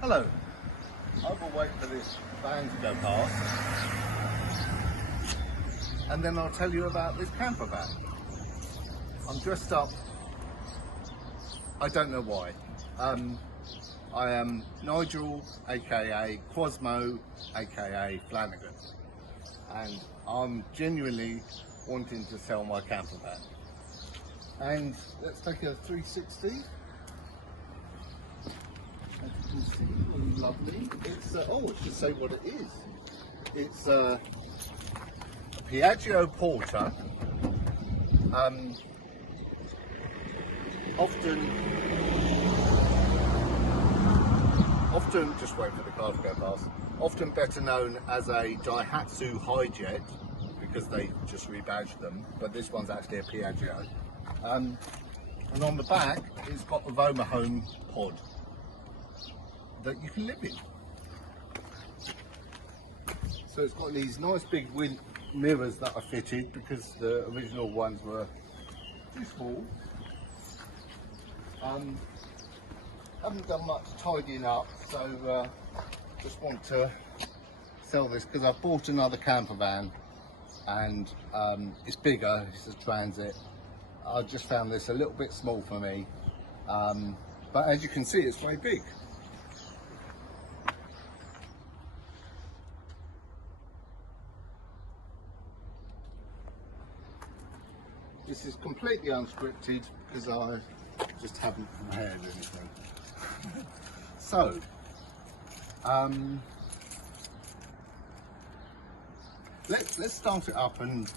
Hello, I will wait for this van to go past and then I'll tell you about this camper van. I'm dressed up, I don't know why. I am Nigel, aka Quazzmo, aka Flanagan, and I'm genuinely wanting to sell my camper van. And let's take a 360. As you can see, lovely. It's oh, I should say what it is. It's a Piaggio Porter. Often, just wait for the car to go past. Often better known as a Daihatsu Hijet because they just rebadged them, but this one's actually a Piaggio. And on the back, it's got the Romahome pod that you can live in. So it's got these nice big mirrors that are fitted because the original ones were too small. Haven't done much tidying up, so just want to sell this because I've bought another camper van and it's bigger, it's a transit. I just found this a little bit small for me, but as you can see, it's very big. This is completely unscripted because I just haven't prepared anything. So, let's start it up and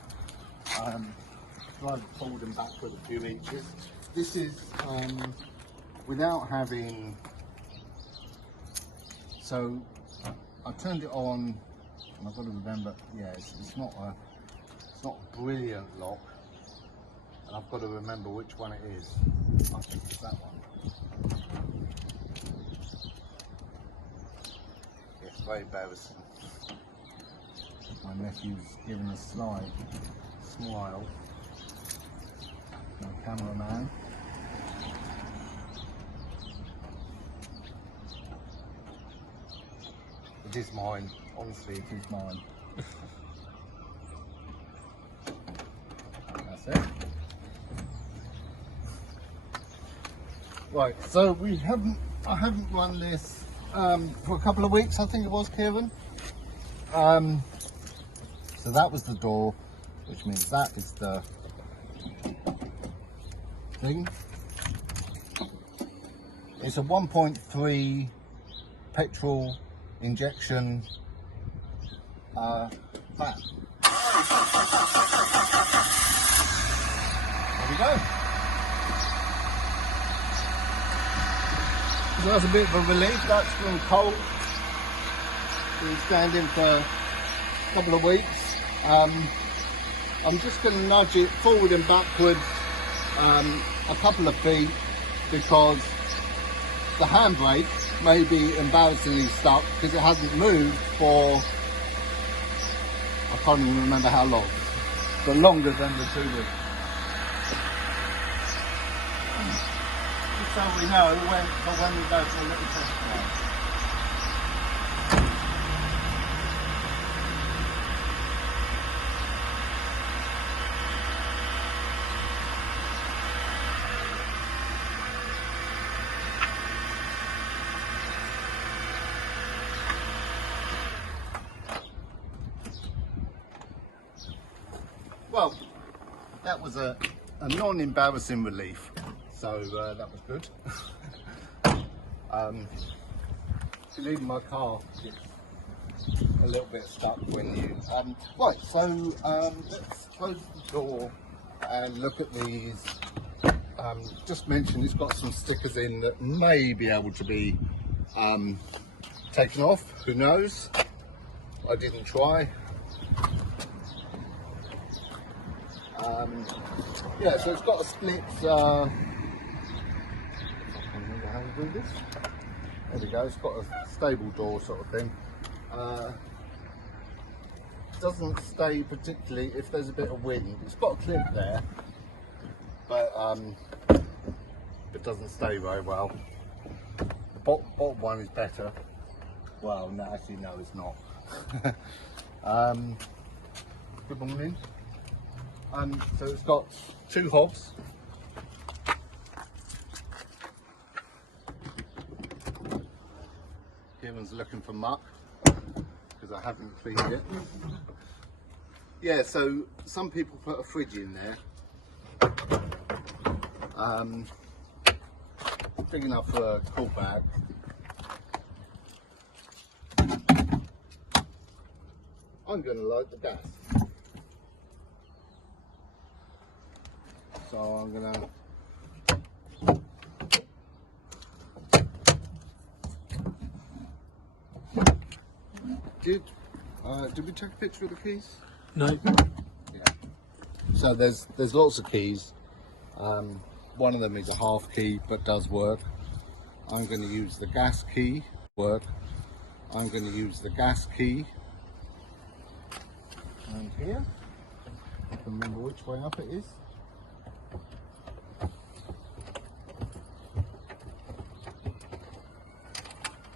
drive it forward and backward a few inches. This is without having. So I turned it on, and I've got to remember. Yeah, it's not a brilliant lock. And I've got to remember which one it is. I think it's that one. It's very embarrassing. My nephew's giving a smile. My cameraman. It is mine. Honestly, it is mine. And that's it. Right, so I haven't run this for a couple of weeks, I think it was, Kieran. So that was the door, which means that is the thing. It's a 1.3 petrol injection van. There we go. So that's a bit of a relief. That's still cold. Been standing for a couple of weeks. I'm just going to nudge it forward and backward a couple of feet because the handbrake may be embarrassingly stuck because it hasn't moved for, I can't even remember how long, but longer than the 2 weeks. So we know when we go for a little test drive. Well, that was a non-embarrassing relief. So that was good. Even my car gets a little bit stuck when you. Right, so let's close the door and look at these. Just mentioned it's got some stickers in that may be able to be taken off. Who knows? I didn't try. Yeah, so it's got a split. How to do this? There we go. It's got a stable door sort of thing. Doesn't stay particularly if there's a bit of wind. It's got a clip there, but it doesn't stay very well. bottom one is better. Well, no, actually, no, it's not. Good morning. So it's got 2 hobs. Kieran's looking for muck because I haven't cleaned it. Yeah, so some people put a fridge in there. Big enough for a cool bag. I'm going to light the gas. So I'm going to Did we take a picture of the keys? No. Yeah. So there's lots of keys. One of them is a half key but does work. I'm going to use the gas key. I'm going to use the gas key. And here, I can remember which way up it is.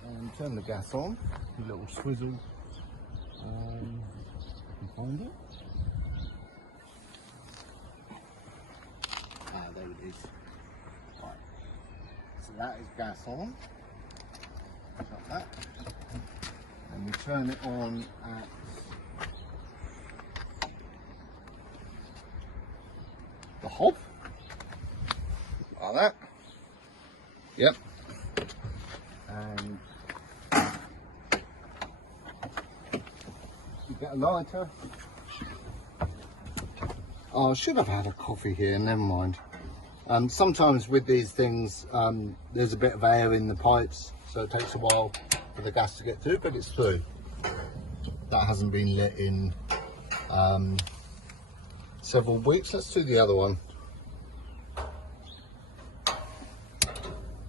And turn the gas on. A little swizzle. Can find it. Ah, there it is. Right. So that is gas on. Like that. And we turn it on at the hob. Like that. Yep. And you get a lighter. Oh, I should have had a coffee here, never mind. Sometimes with these things, there's a bit of air in the pipes, so it takes a while for the gas to get through, but it's through. That hasn't been lit in several weeks. Let's do the other one.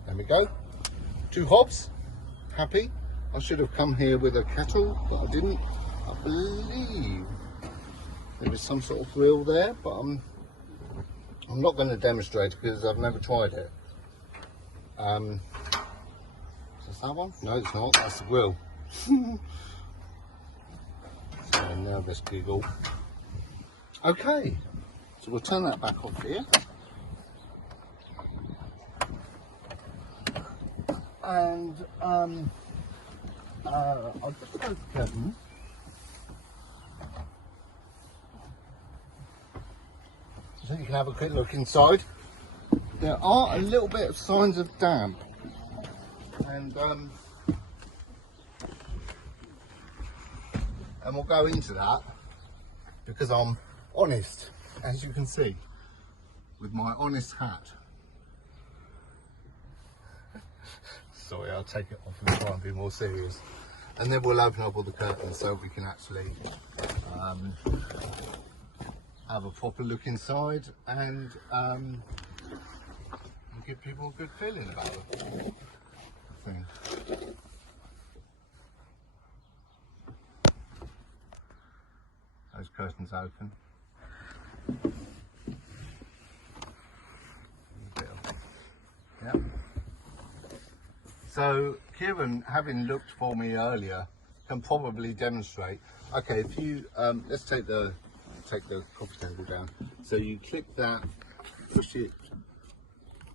There we go. 2 hobs. Happy. I should have come here with a kettle, but I didn't. I believe there is some sort of grill there, but I'm not going to demonstrate because I've never tried it. Is this that one? No, it's not. That's the grill. So nervous giggle. Okay, so we'll turn that back off here. And I'll just go to Kevin. So you can have a quick look inside. There are a little bit of signs of damp, and we'll go into that because I'm honest, as you can see, with my honest hat. Sorry, I'll take it off and try and be more serious. And then we'll open up all the curtains so we can actually have a proper look inside and give people a good feeling about it. Those curtains open. Yeah. So Kieran, having looked for me earlier, can probably demonstrate. Okay, if you let's take the coffee table down. So you click that, push it.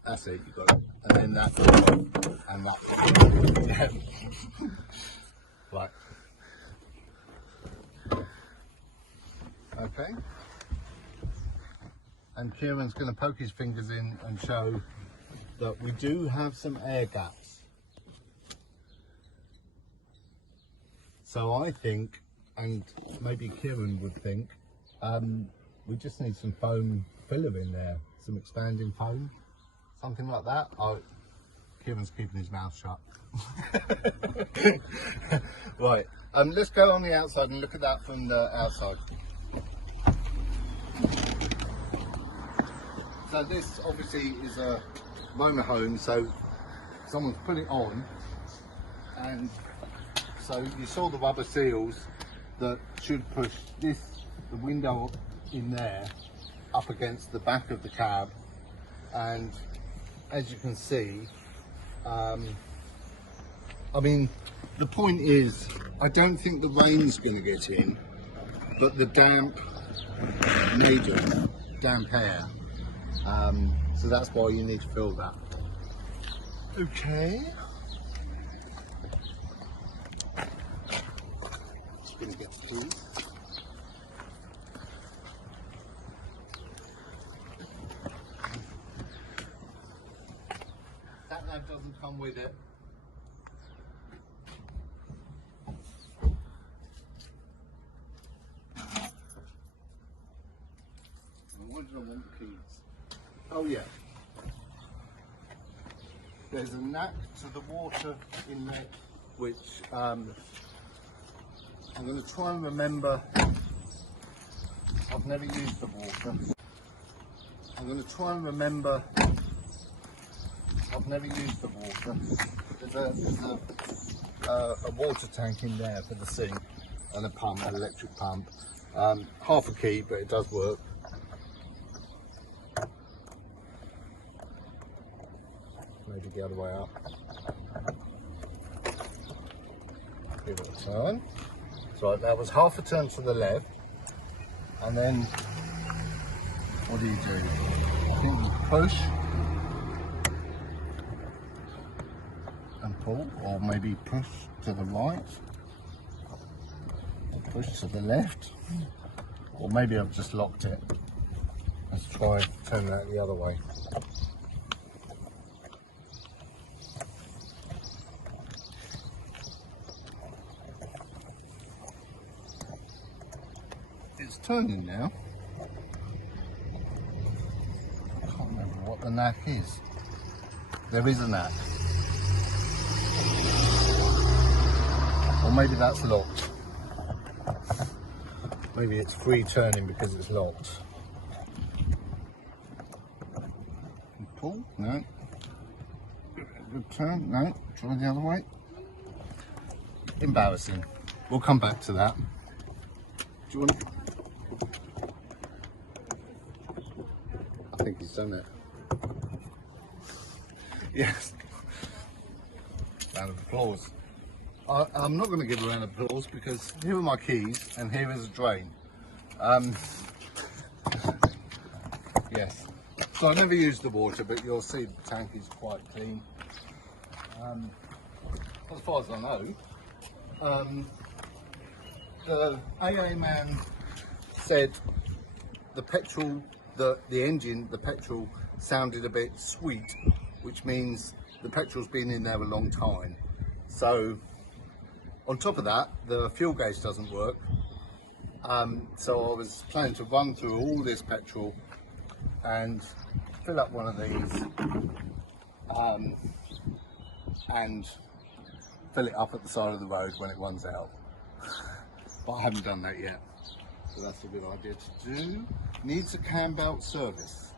That's it. You got it, and then that, and that. Yeah. Right. Okay. And Kieran's going to poke his fingers in and show that we do have some air gaps. So I think, and maybe Kieran would think, we just need some foam filler in there, some expanding foam, something like that. Oh, Kieran's keeping his mouth shut. Right, let's go on the outside and look at that from the outside. So this obviously is a Romahome, so someone's put it on, and so you saw the rubber seals that should push the window in there up against the back of the cab, and as you can see, I mean, the point is, I don't think the rain's going to get in, but the damp maiden, damp air. So that's why you need to fill that. Okay. Just going to get the keys. That nav doesn't come with it. Why did I want the keys? Oh yeah. There's a knack to the water inlet, which I'm going to try and remember. I've never used the water. I'm going to try and remember. I've never used the water. There's a water tank in there for the sink and a pump, an electric pump. Half a key, but it does work. Maybe the other way up. Give it a turn. So that was half a turn to the left, and then what do? I think you push and pull, or maybe push to the right, or push to the left, or maybe I've just locked it. Let's try turn that the other way. It's turning now. I can't remember what the knack is. There is a knack. Or maybe that's locked. Maybe it's free turning because it's locked. Pull? No. Good turn? No. Try the other way. Embarrassing. We'll come back to that. Do you want to... I think he's done it. Yes. Round of applause. I'm not going to give a round of applause because here are my keys and here is a drain. Yes. So I never used the water, but you'll see the tank is quite clean. As far as I know, the AA man said the petrol, the engine, the petrol sounded a bit sweet, which means the petrol's been in there a long time. So on top of that, the fuel gauge doesn't work. So I was planning to run through all this petrol and fill up one of these and fill it up at the side of the road when it runs out. But I haven't done that yet. So that's a good idea to do. Needs a cam belt service.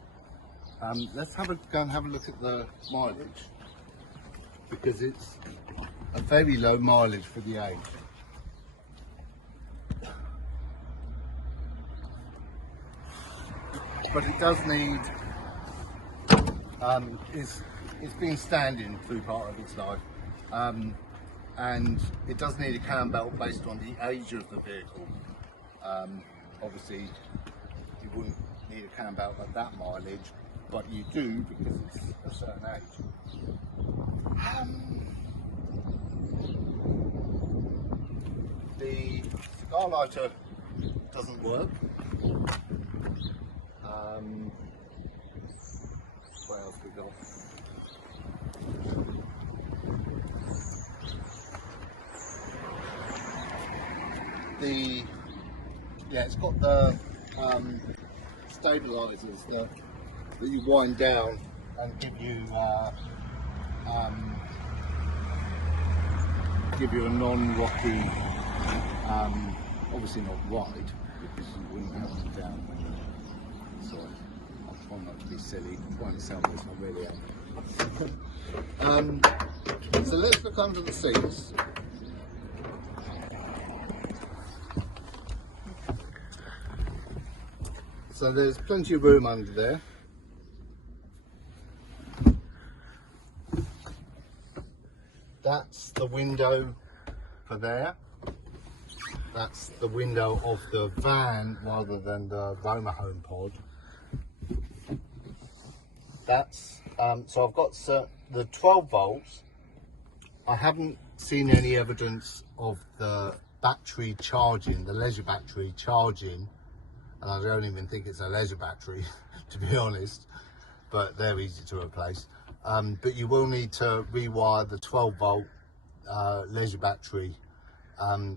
Let's go and have a look at the mileage, because it's a very low mileage for the age. But it does need, it's been standing through part of its life, and it does need a cam belt based on the age of the vehicle. Obviously you wouldn't need a cam belt at that mileage, but you do because it's a certain age. The cigar lighter doesn't work. What else we got? It's got the stabilizers that you wind down and give you a non-rocky, obviously not wide, because you wouldn't have them down. Sorry, I'll try not to be silly. I'm trying to sell this, I really am. So let's look under the seats. So there's plenty of room under there. that's the window for there. That's the window of the van rather than the Romahome pod. That's so I've got the 12 volts. I haven't seen any evidence of the battery charging, the leisure battery charging, and I don't even think it's a leisure battery to be honest, but they're easy to replace. But you will need to rewire the 12 volt leisure battery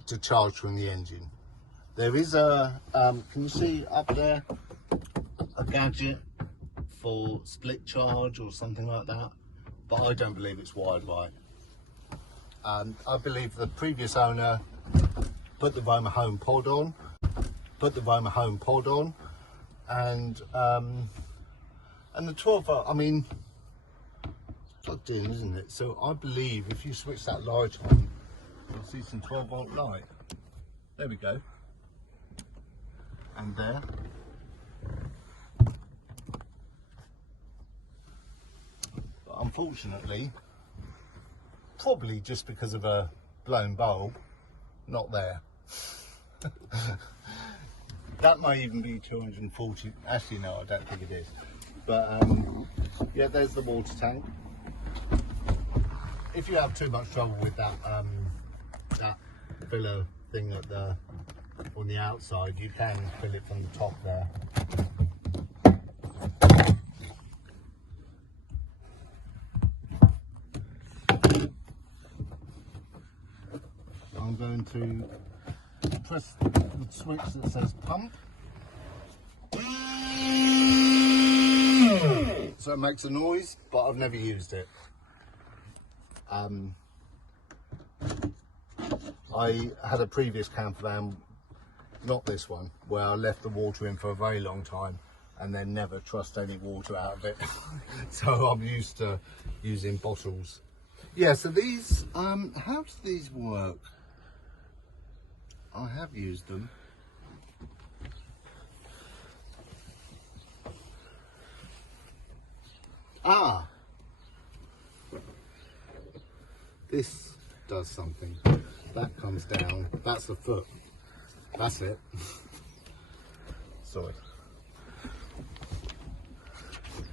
to charge from the engine. There is a, can you see up there, a gadget for split charge or something like that, but I don't believe it's wired right. I believe the previous owner put the Romahome pod on, and the 12 volt, I mean, it's plugged in, isn't it? So I believe if you switch that light on, you'll see some 12 volt light. There we go. And there. But unfortunately, probably just because of a blown bulb, not there. That may even be 240. Actually, no, I don't think it is. But yeah, there's the water tank. If you have too much trouble with that that filler thing at the on the outside, you can fill it from the top there. I'm going to press the switch that says pump. So it makes a noise, but I've never used it. I had a previous campervan, not this one, where I left the water in for a very long time and then never trust any water out of it. So I'm used to using bottles. Yeah, so these, how do these work? I have used them. Ah, this does something. That comes down. That's the foot. That's it. Sorry.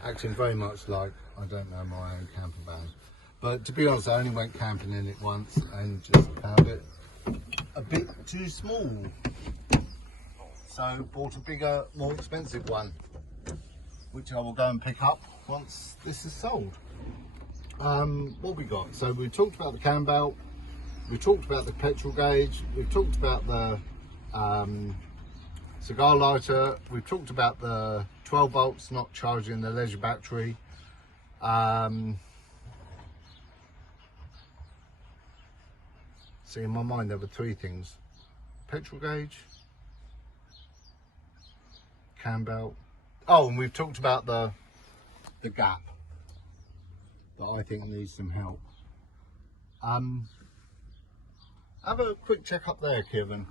Acting very much like I don't know my own camper van. But to be honest, I only went camping in it once and just found it a bit too small. So bought a bigger, more expensive one, which I will go and pick up once this is sold. What we got? So we talked about the cam belt, we talked about the petrol gauge, we've talked about the cigar lighter, we've talked about the 12 volts not charging the leisure battery. See, in my mind there were three things: petrol gauge, cam belt. Oh, and we've talked about the gap that I think needs some help. Have a quick check up there, Kevin,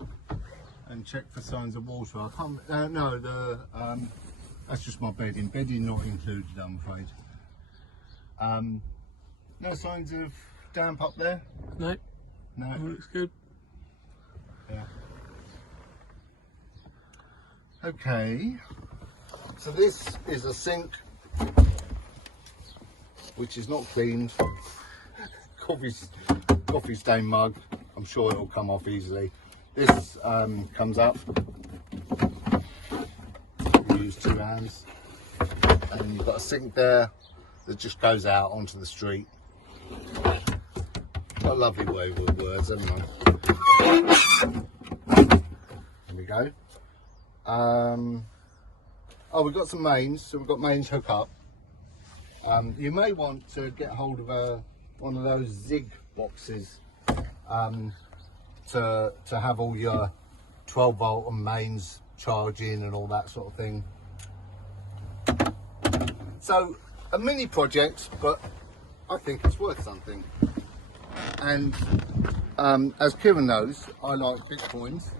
and check for signs of water. I can't. No, that's just my bedding. Bedding not included, I'm afraid. No signs of damp up there. No. No. All looks good. Yeah. Okay. So this is a sink, which is not cleaned. Coffee stain mug. I'm sure it will come off easily. This comes up. You use two hands, and you've got a sink there that just goes out onto the street. Got a lovely way with words, haven't I? There we go. Oh, we've got some mains, so we've got mains hook up. You may want to get hold of one of those zig boxes to have all your 12 volt and mains charging and all that sort of thing. So a mini project, but I think it's worth something. And as Kieran knows, I like Bitcoins.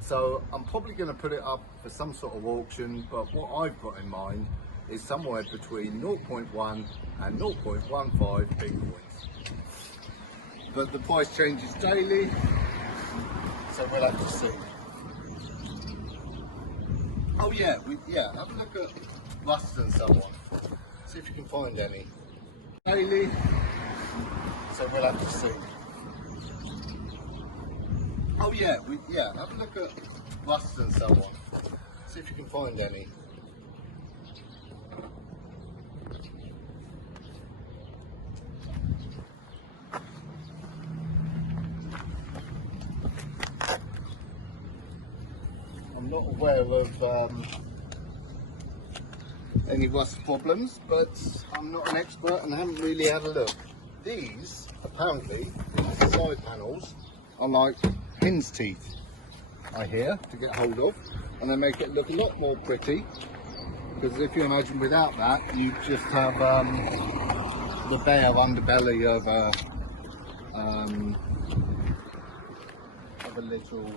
So I'm probably going to put it up for some sort of auction, but what I've got in mind is somewhere between 0.1 and 0.15 Bitcoins. but the price changes daily, so we'll have to see. Oh yeah, have a look at rust and so on. See if you can find any. Daily, so we'll have to see. Oh yeah, have a look at rust and so on. See if you can find any. I'm not aware of any rust problems, but I'm not an expert and I haven't really had a look. These, apparently, these side panels are like hen's teeth, I hear, to get hold of, and they make it look a lot more pretty, because if you imagine without that, you just have the bare underbelly of a little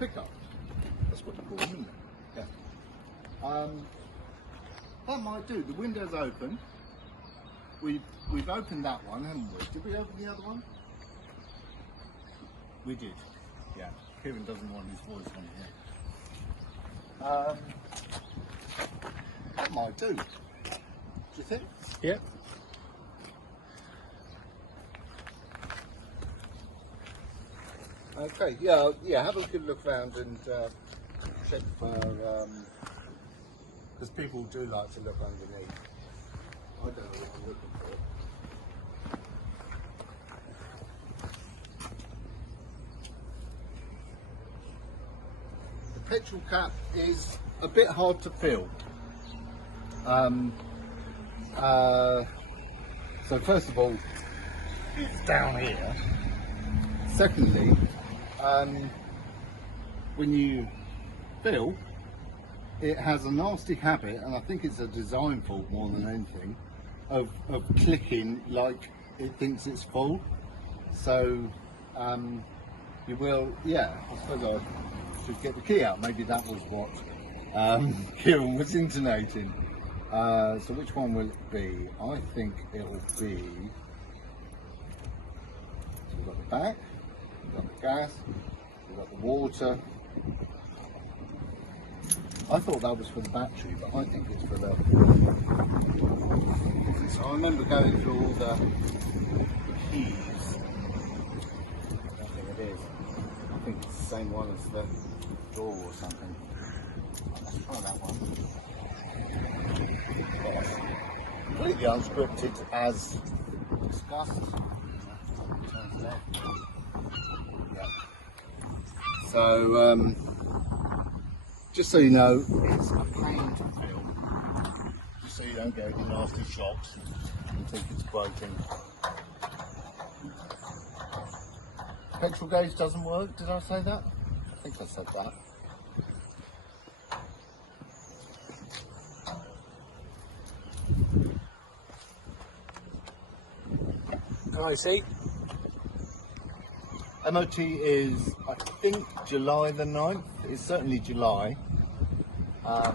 pickup. That's what you call them, isn't it? Yeah. That might do. The window's open. We've opened that one, haven't we? Did we open the other one? We did. Yeah. Kieran doesn't want his voice on here. That might do. Do you think? Yeah. Okay. Yeah. Have a good look around and check for. Because people do like to look underneath. I don't know what I'm looking for. The petrol cap is a bit hard to fill. So first of all, it's down here. Secondly, when you fill, it has a nasty habit, and I think it's a design fault more than anything, of clicking like it thinks it's full. So you will, I suppose I should get the key out. Maybe that was what Kieran was intonating. So which one will it be? I think it will be, so we've got the back, we've got the gas, we've got the water. I thought that was for the battery, but I think it's for the... So I remember going through all the keys. I don't think it is. I think it's the same one as the door or something. Let's try that one. Yes. Completely unscripted as discussed. Turns left. Yeah. So, just so you know, it's a pain to fill, just so you don't get any nasty shocks and think it's broken. Petrol gauge doesn't work, did I say that? I think I said that. Can I see? MOT is, I think, July the 9th. It's certainly July. I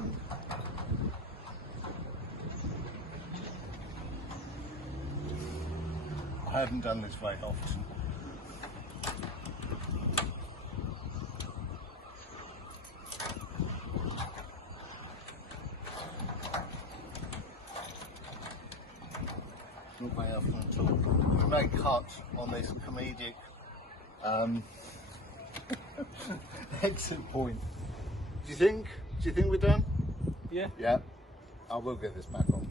haven't done this very often. Not very often at all. We may cut on this comedic exit point. Do you think we're done? Yeah. Yeah. I will get this back on.